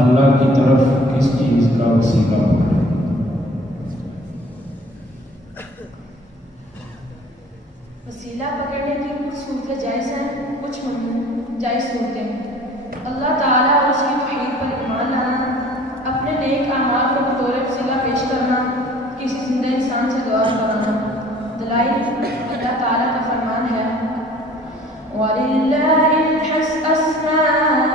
اللہ کی طرف کس چیز کا وسیلہ پکڑیں؟ وسیلہ پکڑنے کی کچھ صورتیں جائز ہیں، کچھ ممنوع جائز صورتیں۔ اللہ تعالیٰ اور اس کی توحید پر ایمان لانا، اپنے نیک اعمال کو بطور وسیلہ پیش کرنا، کسی زندہ انسان سے دعا کرانا۔ دلائل: اللہ تعالیٰ کا فرمان ہے وَلِلَّهِ الْأَسْمَاءُ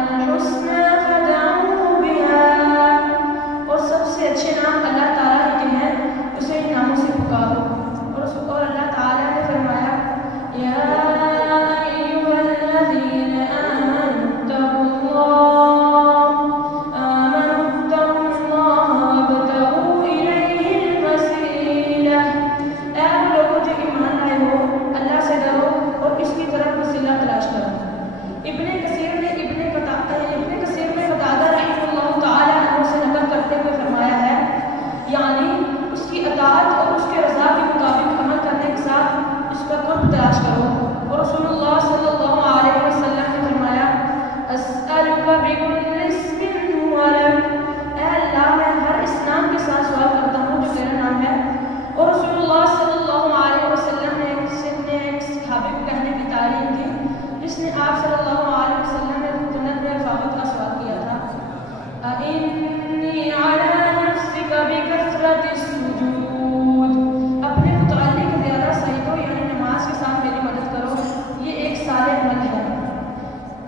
الْحُسْنَى فَادْعُوهُ بِهَا، اور سب سے اچھے نام اللہ تعالیٰ کے ہیں، اسے ان ناموں سے پکارو۔ اور اللہ تعالیٰ نے فرمایا یا ایھا الذین آمنوا اتقوا اللہ وابتغوا الیہ الوسیلہ، اے لوگوں جو ایمان لائے ہو، اللہ سے ڈرو اور اس کی طرف وسیلہ تلاش کرو۔ ابن کثیر نے قتادہ رحمہ اللہ تعالی عنہ سے نقل کرتے ہوئے فرمایا ہے، یعنی اس کی اطاعت اور اس کے رضا کے مطابق عمل کرنے کے ساتھ اس کا قرب تلاش کرو۔ اور رسول اللہ صلی اللہ علیہ وسلم نے فرمایا اسألک بکل اسم هو لک، اے اللہ میں ہر اس نام کے ساتھ سوال کرتا ہوں جو تیرا نام ہے۔ اور رسول اللہ صلی اللہ علیہ وسلم نے ایک صحابی کو کہنے کی تعلیم دی جس نے آپ صلی اللہ علیہ وسلم نے جنت میں رفاقت کا سوال کیا تھا، اِنِّی عَلَىٰ نَفْسِكَ بِكَثْرَةِ السُّجُودِ، اپنے متعلق زیادہ سجدوں یعنی نماز کے ساتھ میری مدد کرو، یہ ایک صالح عمل ہے۔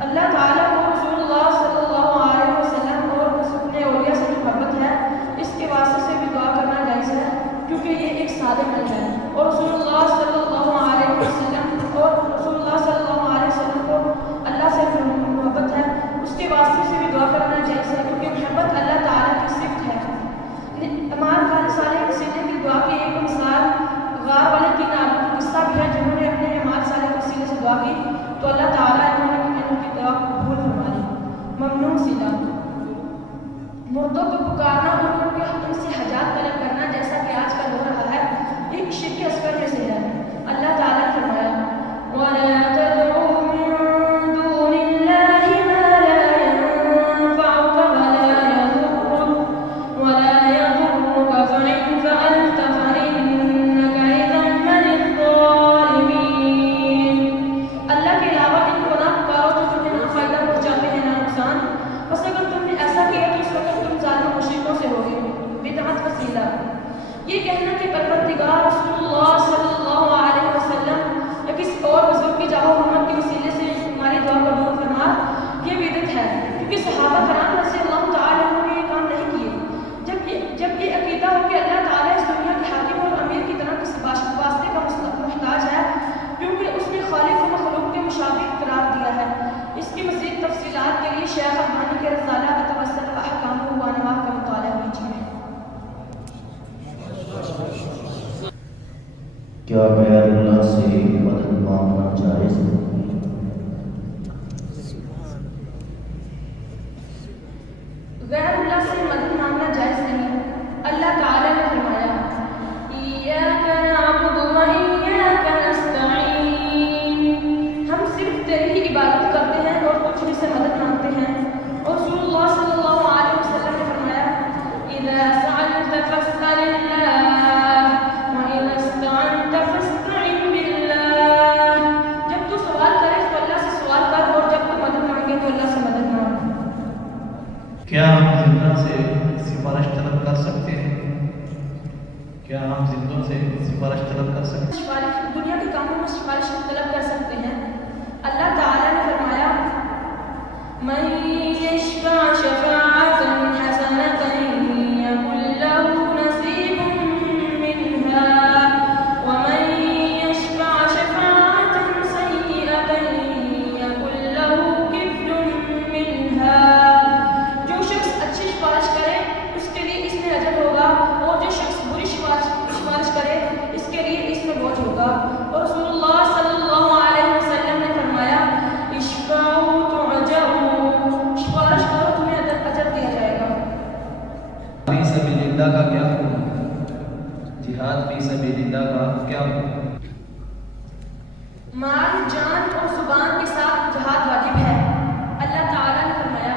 اللہ تعالیٰ کو رسول اللہ صلی اللہ علیہ وسلم اور اپنے اولیاء سے محبت ہے، اس کے واسطے سے بھی دعا کرنا جائز ہے کیونکہ یہ ایک صالح عمل ہے۔ اور رسول اللہ صلی اللہ علیہ وسلم کو اللہ سے محبت ہے، اس کے واسطے سے بھی دعا کرنا جائز ہے کیونکہ محبت اللہ تعالیٰ کی صفت ہے۔ امام خالد صالح وسیلے کی دعا کی ایک مثال غار والے 3 آدمیوں کا قصہ بھی ہے جنہوں نے اپنے امام صالح وسیلے سے دعا کی تو اللہ تعالیٰ انہوں نے ان کی دعا قبول فرما لی۔ ممنوع وسیلہ: مردوں کو پکارنا اور ان کے حق سے حاجات طلب کرنا جیسا کہ آج کل ہو رہا ہے، یہ شرک اصغر میں سے ہے۔ اللہ تعالیٰ نے فرمایا وَلَا تَدْعُوا مِن دُونِ اللَّهِ مَا لَا يَنفَعُكَ وَلَا يَضُرُّكَ فَإِن فَعَلْتَ فَإِنَّكَ إِذًا مِّنَ الظَّالِمِينَ، اللہ کے علاوہ ان کو نہ پکارو جو تمہیں نہ فائدہ پہنچاتے ہیں نہ نقصان، بس اگر تم نے ایسا کیا تو اس وقت تم ظالم مشرکوں سے ہوگے۔ بدعت وسیلہ: یہ کہنا کہ پروردگار رسول اللہ صلی اللہ علیہ وسلم یا کسی اور بزرگ کی جاہ و حرمت کے وسیلے سے ہماری دعا قبول فرما، یہ بدعت ہے کیونکہ صحابہ کرام رضی اللہ تعالیٰ عنہ نے یہ کام نہیں کیے۔ جب یہ عقیدہ ہو کہ اللہ تعالیٰ اس دنیا کے حاکم اور امیر کی طرح کسی واسطے کا محتاج ہے کیونکہ اس نے خالق و مخلوق کے مشابہ قرار دیا ہے۔ اس کی مزید تفصیلات کے لیے شیخ البانی کے رسالہ التوسل و احکامہ و انواع کا مطالعہ کیجیے۔ کیا غیر اللہ سے مدد مانگنا جائز ہے؟ غیر اللہ سے مدد مانگنا جائز نہیں۔ اللہ تعالیٰ نے فرمایا ایاک نعبد و ایاک نستعین، ہم صرف تیری ہی عبادت کرتے ہیں اور کچھ ہی سے مدد مانگتے ہیں۔ اور رسول اللہ صلی اللہ علیہ وسلم نے فرمایا اذا سألت فاسأل اللہ وإذا استعنت فاستعن باللہ، جب تو سوال کرے تو اللہ سے سوال کر اور جب تو مدد مانگے تو اللہ سے مدد مانگ۔ کیا ہم زندہ سے سفارش طلب کر سکتے ہیں؟ کیا ہم زندوں سے سفارش طلب کر سکتے ہیں؟ دنیا کے کاموں میں سفارش طلب کر سکتے ہیں۔ اللہ تعالیٰ نے فرمایا من یشفع شفاعۃ حسنۃ یکن لہ نصیب منها ومن یشفع شفاعۃ سیئۃ یکن لہ کفل منها، جو شخص اچھی سفارش کرے اس کے لیے اس میں اجر ہوگا اور جو شخص بری سفارش کرے اس کے لیے اس میں بوجھ ہوگا۔ اور رسول اللہ صلی اللہ علیہ وسلم نے فرمایا اشفعوا تعجروا، سفارش کرو تمہیں اجر دیا جائے گا۔ فی سبیل اللہ کا کیا حکم ہے؟ جہاد فی سبیل اللہ کا کیا حکم ہے؟ مال، جان اور زبان کے ساتھ جہاد واجب ہے۔ اللہ تعالیٰ نے فرمایا